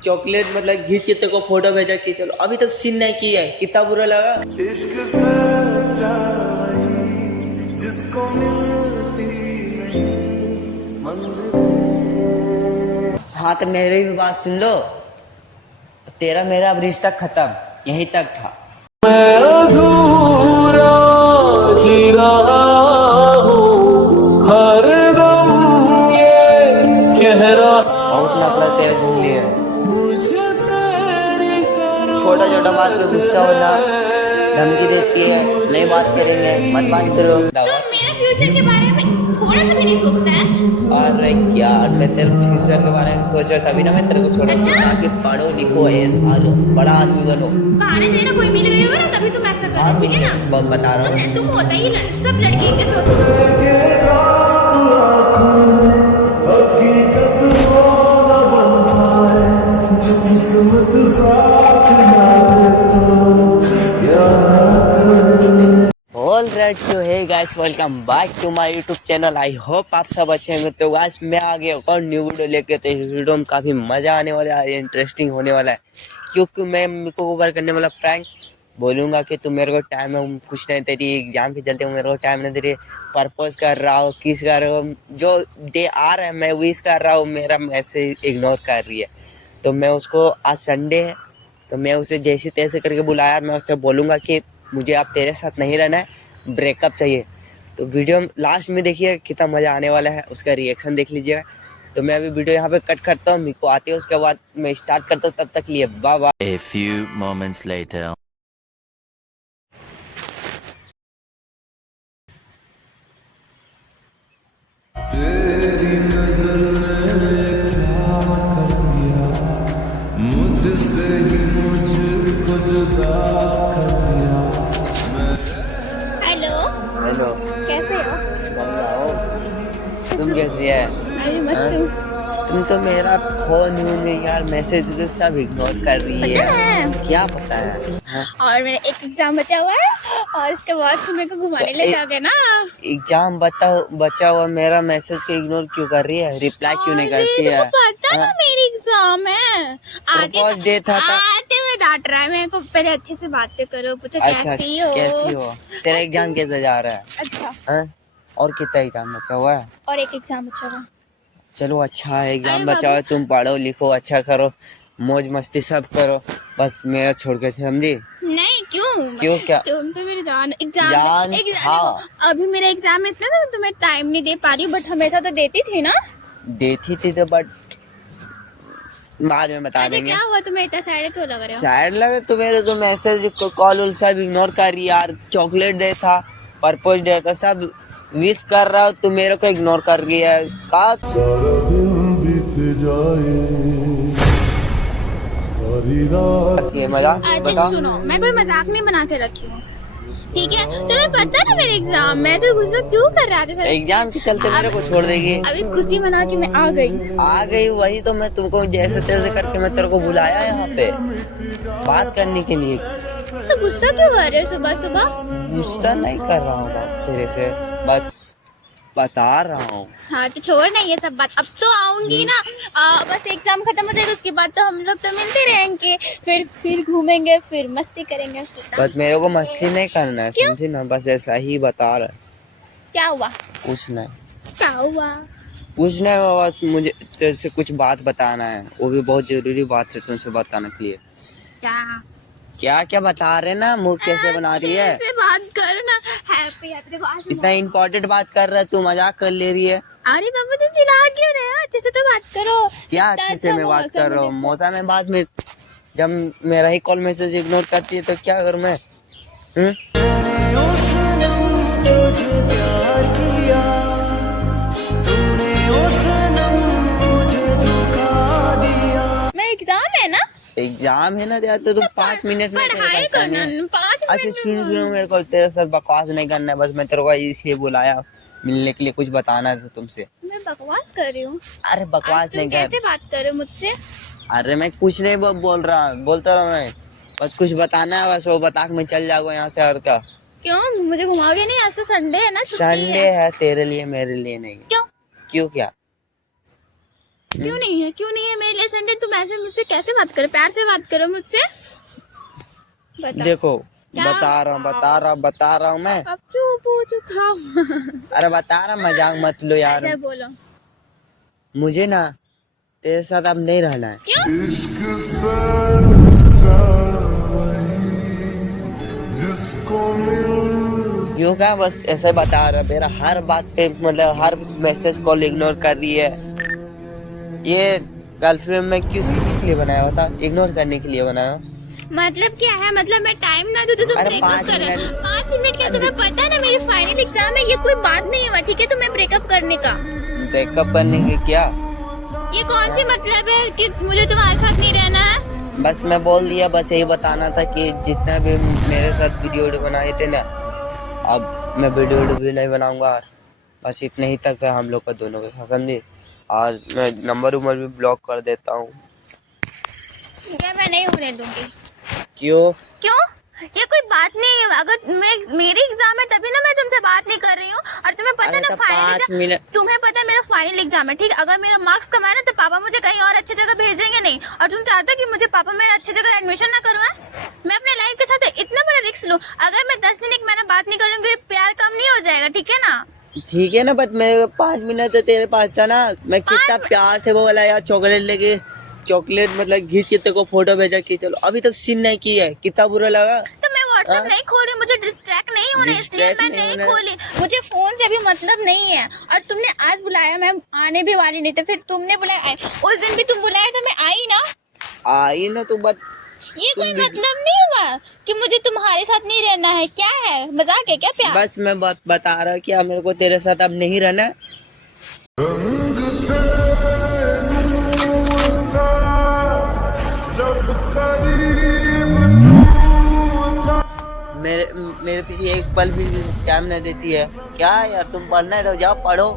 Chocolate मतलब घींच के तेरे को फोटो भेजा कि चलो, अभी तक सीन नहीं किया है, कितना बुरा लगा। इश्क सच्चाई जिसको मिलती नहीं मंजिल। हाँ तो मेरी भी बात सुन लो, तेरा मेरा अब रिश्ता खत्म, यहीं तक था। मैं अधूरा जी रहा हूँ, हर दम ये कह रहा बहुत नफरत तेरे से मिली है। मुझे तेरी छोटा छोटा बात पे गुस्सा होना, धमकी देती है, नहीं बात करेंगे, मत बात करो। तो मेरे फ्यूचर के बारे में थोड़ा सा भी नहीं सोचता है। अरे यार, मैं तेरे फ्यूचर के बारे में सोच रहा था, तभी ना मैं तेरे को छोड़ा। अच्छा? कि पढ़ो लिखो और बड़ा आदमी बनो। बहाने चाहिए ना, कोई मिल गई होगा ना तभी तुम ऐसा कर, ठीक है ना। बता रहा हूँ, तुम होता ही सब लड़की के साथ। Alright, so hey guys, welcome back to my YouTube channel. I hope आप सब अच्छे होंगे। तो गाइस मैं आ गया और न्यू वीडियो लेके। तो इस वीडियो में काफ़ी मज़ा आने वाला है, इंटरेस्टिंग होने वाला है, क्योंकि मैं मेरे को ऊपर करने वाला प्रैंक बोलूँगा कि तू मेरे को टाइम है कुछ नहीं, तेरी एग्जाम के चलते मेरे को टाइम नहीं, तेरी पर्पज़ कर रहा हो, किस कर रहा हो, जो डे आ रहा है मैं विश कर रहा हूँ, मेरा मैसेज इग्नोर कर रही है। तो मैं उसको, आज संडे है तो मैं उसे जैसे तैसे करके बुलाया। मैं उससे बोलूँगा कि मुझे अब तेरे साथ नहीं रहना है, ब्रेकअप चाहिए। तो वीडियो लास्ट में देखिए कितना मज़ा आने वाला है, उसका रिएक्शन देख लीजिएगा। तो मैं अभी वीडियो यहाँ पे कट करता हूँ, मेरे को आती है, उसके बाद मैं स्टार्ट करता हूँ। तब तक लिए bye bye. A few moments later. तेरी नजर ने क्या कर दिया, मुझसे ही मुझको जुदा कर दिया। हेलो, हेलो, कैसे हो? तुम कैसी है? मैं भी मस्त हूँ। तुम तो मेरा फोन में यार मैसेज सब इग्नोर कर रही पता है, है? क्या पता है? हाँ? और मेरा एक एग्जाम बचा हुआ है और उसके बाद तुम मेरे को घुमाने ले जाओगे ना। एग्जाम बचा हुआ मेरा मैसेज के इग्नोर क्यों कर रही है, रिप्लाई क्यों नहीं करती है? तुमको पता हाँ? था मेरी एग्जाम है। प्रपोज डे था आते हुए डांट रहा है मेरे को। पहले अच्छे से बातें करो, पूछो अच्छा, कैसी हो। कैसी हो? तेरा एग्जाम कैसे जा रहा है? अच्छा, हाँ? और कितना एग्जाम बचा हुआ है? और एक एग्जाम बचा हुआ। चलो अच्छा है, एग्जाम अरे बचा हुआ है, बाबू। तुम पढ़ो लिखो, अच्छा करो, मौज मस्ती सब करो, बस मेरा छोड़ के, समझी? नहीं, क्यों, क्या? तुम तो मेरी जान जान था। देखो, अभी मेरा एग्जाम है इसलिए तो तुम्हें टाइम नहीं दे पा रही हूँ, बट हमेशा तो देती थी ना। देती थी तो, बट बाद में बता अच्छा, देंगे। क्या हुआ, तुम्हें इतना सैड क्यों लग रहे हो? सैड लगे तो मेरे तो मैसेज कॉल उल सब इग्नोर कर रही यार। चॉकलेट डे था, परपोज डे था, सब विश कर रहा हूँ, तू मेरे को इग्नोर कर रही है का? सारा दिन बीत जाए, सारी रात। ये मजाक अच्छा बताओ। सुनो, मैं कोई मजाक नहीं बना के रखी हूँ, ठीक है? तुम्हें पता ना मेरे एग्जाम में, तो गुस्सा क्यों कर रहा था? एग्जाम के चलते मेरे को छोड़ देगी? अभी खुशी मना के मैं आ गई। वही तो मैं तुमको जैसे तैसे करके मैं तेरे को बुलाया यहाँ पे बात करने के लिए। तो गुस्सा क्यों कर रहे हो सुबह सुबह? गुस्सा नहीं कर रहा हूँ बाप तेरे से, बस बता रहा हूँ। हाँ तो छोड़ ना ये सब बात, अब तो आऊंगी ना। बस एग्जाम खत्म हो जाएगा, उसके बाद तो हम लोग तो मिलते रहेंगे, फिर घूमेंगे, फिर मस्ती करेंगे। बस मेरे को मस्ती नहीं करना है, क्यों? समझी ना, बस ऐसा ही बता रहा है। क्या हुआ? कुछ नहीं, क्या हुआ? कुछ नहीं, बस मुझे तेरे से कुछ बात बताना है, वो भी बहुत जरूरी बात है तुमसे बताने के लिए। क्या क्या बता रहे ना, मुंह कैसे बना रही है? अच्छे से बात करो ना। हैप्पी हैप्पी देखो आज इतना इम्पोर्टेंट बात कर रहा है, तू मजाक कर ले रही है। अरे बाबा तुम चिल्ला क्यों रहे हो? अच्छे से तो बात करो। क्या इतना अच्छे से अच्छा मैं बात मौसम कर रहा हूँ? देखो। मौसम में बात में जब मेरा ही कॉल मैसेज इग्नोर करती है तो क्या करूँ मैं? मैं एग्जाम है ना, एग्जाम है ना यार, तो तुम 5 मिनट में तेरे पढ़ाई को करनी करना है। 5 अच्छा मिनट सुनो, मेरे को तेरे साथ बकवास नहीं करना है, बस मैं तेरे को इसलिए बुलाया, मिलने के लिए, कुछ बताना है तुमसे। मैं बकवास कर रही हूँ? अरे बकवास तुम नहीं कैसे कर। बात कर रहे हो मुझसे? अरे मैं कुछ नहीं बोल रहा, बोलता रहा मैं, बस कुछ बताना है, बस वो बता के मैं चल जाऊंगा यहाँ से, और क्या? क्यों मुझे घुमाओगे नहीं? आज तो संडे है ना, छुट्टी संडे है तेरे लिए, मेरे लिए नहीं। क्यों? क्यों क्या? क्यों नहीं है, क्यों नहीं है मेरे लिए संडे? तुम ऐसे मुझसे कैसे बात करो? प्यार से बात करो मुझसे। बता। देखो क्या? बता रहा हूँ मैं। अब चुप खाओ। अरे बता रहा, मजाक मत लो यार। ऐसे बोलो। मुझे ना तेरे साथ अब नहीं रहना है। क्यों? इश्क सच्चा वही जिसको मिल क्यों क्या बस ऐसे बता रहा, मेरा हर बात पे मतलब हर मैसेज कॉल इग्नोर कर रही है। ये गर्लफ्रेंड में किस लिए बनाया हुआ था? इग्नोर करने के लिए बनाया। मतलब क्या है? मतलब मैं टाइम ना दूं तो तुम अरे ब्रेकअप 5 करो? मिनट। 5 मिनट क्या? तुम्हें पता है ना मेरी फाइनल एग्जाम है, ये कोई बात नहीं हुआ, ठीक है? तुम्हें ब्रेकअप करने का ब्रेकअप करने के क्या? ये कौन सी मतलब है कि मुझे तुम्हारे साथ नहीं रहना है? बस मैं बोल दिया, बस यही बताना था कि जितना भी मेरे साथ वीडियो बनाए थे ना, अब मैं वीडियो भी नहीं बनाऊंगा। बस इतने ही तक है हम लोग का दोनों के साथ, समझे? आज मैं नंबर भी ब्लॉक कर देता हूँ। क्या मैं नहीं होने दूंगी? क्यों? क्यों? ये कोई बात नहीं है। अगर मेरी एग्जाम है तभी ना मैं तुमसे बात नहीं कर रही हूँ। और तुम्हें पता है अरे ना तो फाइनल 5 एग्जाम, मिनट। तुम्हें पता है मेरा फाइनल एग्जाम है, ठीक? अगर मेरा मार्क्स कम आया ना तो पापा मुझे कहीं और अच्छी जगह भेजेंगे नहीं। और तुम चाहते हो कि मुझे पापा मेरे अच्छी जगह एडमिशन ना करवाए? मैं अपने लाइफ के साथ इतना बड़ा रिस्क लूं? अगर मैं 10 दिन 1 महीना बात नहीं करूंगी, प्यार कम नहीं हो जाएगा, ठीक है ना? ठीक है ना, बट मेरे 5 मिनट है तेरे पास था ना। मैं कितना प्यार से बोला यार, चॉकलेट लेके, चॉकलेट मतलब घींच के तेरे को फोटो भेजा कि चलो, अभी तक सीन नहीं की है। कितना बुरा लगा? तो मैं व्हाट्सएप हाँ? नहीं खोली, मुझे डिस्ट्रैक्ट नहीं होना है, इसलिए Distract मैं नहीं नहीं होना है। खोली। मुझे फोन से अभी मतलब नहीं है। और तुमने आज बुलाया, मैं आने भी वाली नहीं थी, फिर तुमने बुलाया। उस दिन भी तुम बुलाया तो मैं आई ना। आई ना तू, बट ये कोई मतलब नहीं हुआ कि मुझे तुम्हारे साथ नहीं रहना है। क्या है, मजाक है क्या प्यार? बस मैं बता रहा कि मेरे को तेरे साथ अब नहीं रहना है। रंग से नूर था, जब करीब तू था। मेरे पीछे एक पल भी टाइम नहीं देती है क्या यार? तुम पढ़ना है तो जाओ पढ़ो।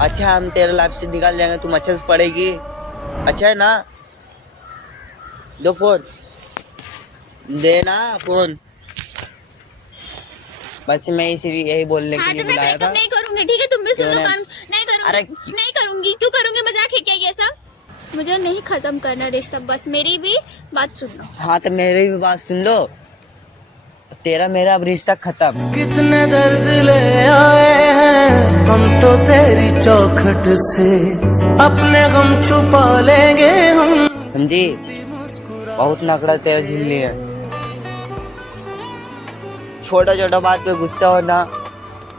अच्छा, हम तेरे लाइफ से निकाल जाएंगे, तुम अच्छे से पढ़ेगी, अच्छा है ना? दो फोन, देना फोन। बस मैं इसीलिए यही बोलने हाँ के लिए तो मैं बुलाया था। ब्रेकअप नहीं करूंगी, ठीक है? तुम भी सुन क्यों लो नहीं? कान। नहीं करूंगी। अरे नहीं करूंगी। क्यों करूंगी? मजाक है क्या ये सब? मुझे नहीं खत्म करना रिश्ता, बस मेरी भी बात सुन लो। हाँ तो मेरी भी बात सुन लो, तेरा मेरा अब रिश्ता खत्म। कितने दर्द ले आए हैं हम तो तेरी चौखट से, अपने गम छुपा लेंगे हम। समझी? बहुत नखरा तेरा झील लिया। छोटा छोटा बात पे गुस्सा होना,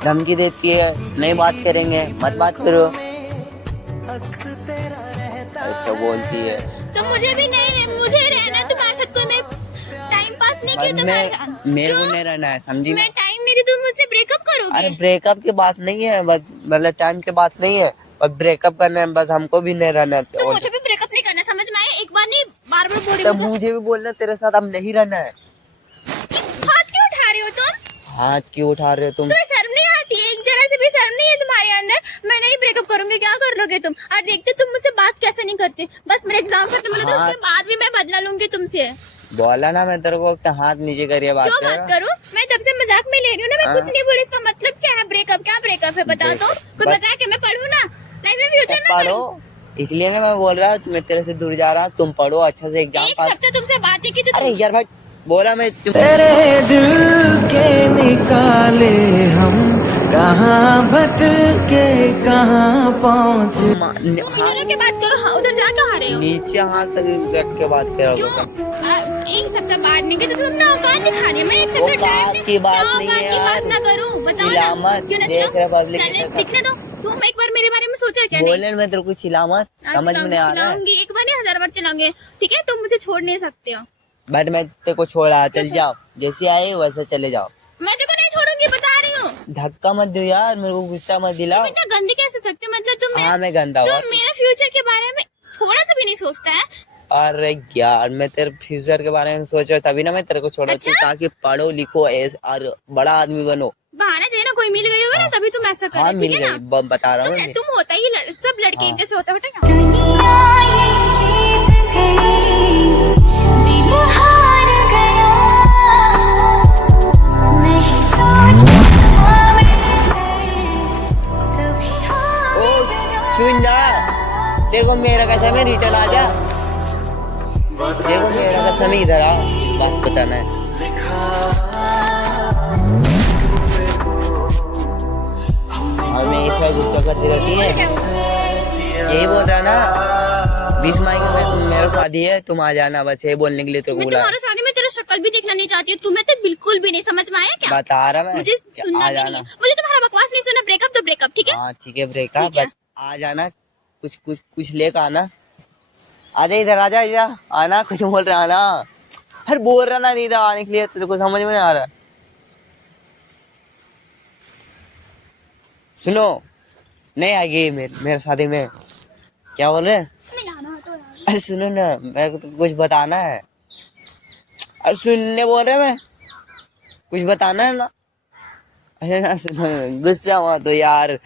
धमकी देती है, नहीं बात करेंगे, मत बात करो, ऐसा बोलती है। तो मुझे भी नहीं, मुझे रहना है तुम्हारे साथ। कोई मैं टाइम पास नहीं किया बस तुम्हारे साथ। मेरे को क्यों? नहीं रहना है, समझी? मैं टाइम नहीं दी, तुम मुझसे ब्रेकअप करोगे? अरे ब्रेकअप की बात नहीं है, बस मतलब टाइम की बात नहीं है, बस ब्रेकअप करना है, बस हमको भी नहीं रहना है। तो मुझे भी ब्रेकअप नहीं करना, समझ में आया? एक बार नहीं, बार बार बोल तो रही हूँ। मुझे भी बोलना तेरे साथ अब नहीं रहना है। हाथ क्यों उठा रहे हो तुम? हाथ क्यों उठा रहे हो तुम? तुम्हें शर्म नहीं आती है? एक जरा से भी शर्म नहीं है तुम्हारे अंदर? मैं नहीं ब्रेकअप करूंगी, क्या कर लोगे तुम? और देखते तुम मुझसे बात कैसे नहीं करते। बस मेरे एग्जाम खत्म हो तो हाँ। उसके बाद भी मैं बदला लूंगी तुमसे। बोला ना मैं तेरे को कि हाथ नीचे करिए, बात क्यों बात करो। करूं? मैं तब से मजाक में ले रही हूँ ना। मैं हाँ। कुछ नहीं बोली। इसका मतलब क्या है? ब्रेकअप? क्या ब्रेकअप है बता तो। कोई बस- मजाक है? मैं पढ़ूं ना, लाइफ में फ्यूचर ना पढ़ो, करूं। इसलिए ना मैं बोल रहा हूँ, मैं तेरे से दूर जा रहा हूँ, तुम पढ़ो अच्छा से, एग्जाम एक पास। सप्ताह तुमसे बात नहीं की तो अरे यार भाई, बोला मैं तेरे दिल के निकाले हम, कहाँ भटके कहाँ पहुँचे। तुम इधर के बात करो। हाँ, उधर जा कहाँ रहे हो? नीचे हाथ रख के बात कर क्यों? रहा हूँ। एक सप्ताह बाद नहीं गए तो तुम अपना औकात दिखा रही है। मैं एक सप्ताह औकात टाइम की बात क्या नहीं औकात है की बात यार। ना करूं? बताओ चिल्ला ना। मत, क्यों ना देख चिल्लाऊं? रहे पब्लिक चलने इतना- दिखने दो। तुम एक बार मेरे बारे में सोचा क्या? नहीं बोलने में तेरे को चिल्ला मत, समझ में नहीं आ रहा है। चिल्लाऊंगी, एक बार नहीं 1000 बार चिल्लाऊंगी, ठीक है? तुम मुझे छोड़ नहीं सकते हो। बट मैं तेरे को छोड़ा, चल जाओ, जैसे आए वैसे चले जाओ। मैं तेरे को नहीं छोड़ूंगी, बता रही हूँ। धक्का मत दो यार, मेरे को गुस्सा मत दिलाओ। तुम इतना गंदे कैसे सकते हो? मतलब तुम हाँ मैं गंदा हुआ। तुम मेरे फ्यूचर के बारे में थोड़ा सा भी नहीं सोचता है? अरे यार, मैं तेरे फ्यूचर के बारे में सोच रहा, तभी ना मैं तेरे को छोड़ा। अच्छा? ताकि पढ़ो लिखो और बड़ा आदमी बनो। बहाना चाहिए ना, कोई मिल गई होगा ना तभी तुम ऐसा कर हाँ रहे, मिल ठीक है गई, ना? बता रहा हूँ मैं। तुम होता ही सब लड़के हाँ। एक जैसे होता बेटा क्या? दुनिया ये जीत गई, दिल हार गया, नहीं सोचा मैंने कभी ओ हो सुन जा, तेरे को देखो मेरा कसम ही इधर आओ, बात बताना है। हमेशा गुस्सा करती रहती है, यही बोल रहा ना 20 मई को मेरा शादी है, तुम आ जाना, बस ये बोलने के लिए तो मैं बोला। तुम्हारे शादी में तेरा शक्ल भी देखना नहीं चाहती हूँ, तुम्हें तो बिल्कुल भी नहीं समझ में आया क्या? बता रहा मैं, मुझे सुनना आ भी नहीं जाना। है, मुझे तुम्हारा बकवास नहीं सुनना। ब्रेकअप तो ब्रेकअप, ठीक है? हाँ ठीक है, ब्रेकअप, ठीक है। बट आ जाना, कुछ कुछ कुछ लेकर आना। आजा इधर, आजा इधर आना, कुछ बोल रहा है ना, फिर बोल रहा ना नहीं इधर आने के लिए, तो कुछ समझ में नहीं आ रहा। सुनो, नहीं आएगी मेरे शादी में, क्या बोल रहे हैं? नहीं आना तो यार। अरे सुनो ना, मेरे को तो कुछ बताना है। अरे सुनने बोल रहे मैं, कुछ बताना है ना। अरे ना सुनो, गुस्सा मत हो यार,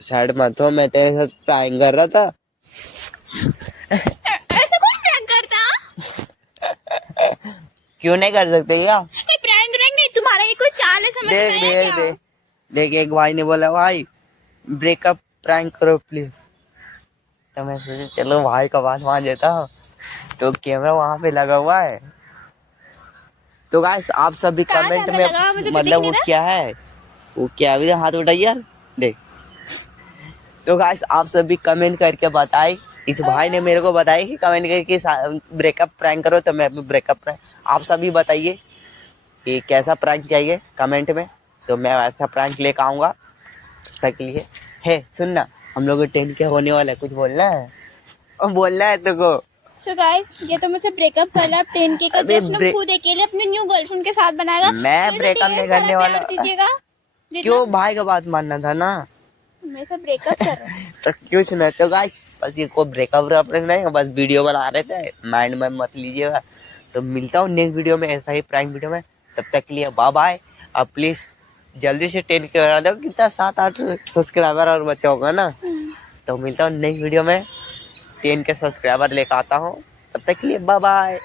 साइड मत हो, मैं तेरे साथ प्रैंक कर रहा था। ऐसा कौन प्रैंक करता? क्यों नहीं कर सकते क्या? ये प्रैंक नहीं, तुम्हारा ये कोई चाल है, समझ में देख आया देख क्या? देख देख, एक भाई ने बोला भाई ब्रेकअप प्रैंक करो प्लीज, तो मैं सोचा चलो भाई का बात मान लेता हूँ, तो कैमरा वहां पे लगा हुआ है। तो गाइस आप सब भी कहाँ कमेंट कैमरा में, लगा हुआ? मुझे तो मतलब दिख वो नहीं रहा। क्या है, वो क्या, अभी हाथ उठाइए यार, देख। तो गाइस आप सब भी कमेंट करके बताए, इस भाई ने मेरे को बताया कि कमेंट करके ब्रेकअप प्रैंक करो, तो मैं भी ब्रेकअप प्रैंक, आप सभी बताइए कि कैसा प्रैंक चाहिए कमेंट में, तो मैं वैसा प्रैंक लेकर आऊँगा तक के लिए। है सुनना, हम लोग 10 के होने वाला है, कुछ बोलना है? और बोलना है तो को। So guys, ये तो मुझसे ब्रेकअप कर लिया, अब 10K का अबे जश्न ब्रे- खुद अकेले अपने न्यू गर्लफ्रेंड के साथ बनाएगा। मैं तो इसे breakup ढेर नहीं सारा करने वाला। प्यार दीजिएगा। क्यों, भाई का बात मानना था ना, मेरे से ब्रेकअप कर रहा है। तो क्यों सुना। तो गाइस बस ये को ब्रेकअप नहीं, बस वीडियो बना रहे थे, माइंड में मत लीजिएगा। तो मिलता हूँ नेक्स्ट वीडियो में, ऐसा ही प्रैंक वीडियो में, तब तक के लिए बाय बाय। अब प्लीज जल्दी से 10 के बना दो, कितना 7-8 सब्सक्राइबर और बचा होगा ना। तो मिलता हूँ नेक्स्ट वीडियो में, 10 के सब्सक्राइबर लेकर आता हूँ, तब तक के लिए बाय बाय।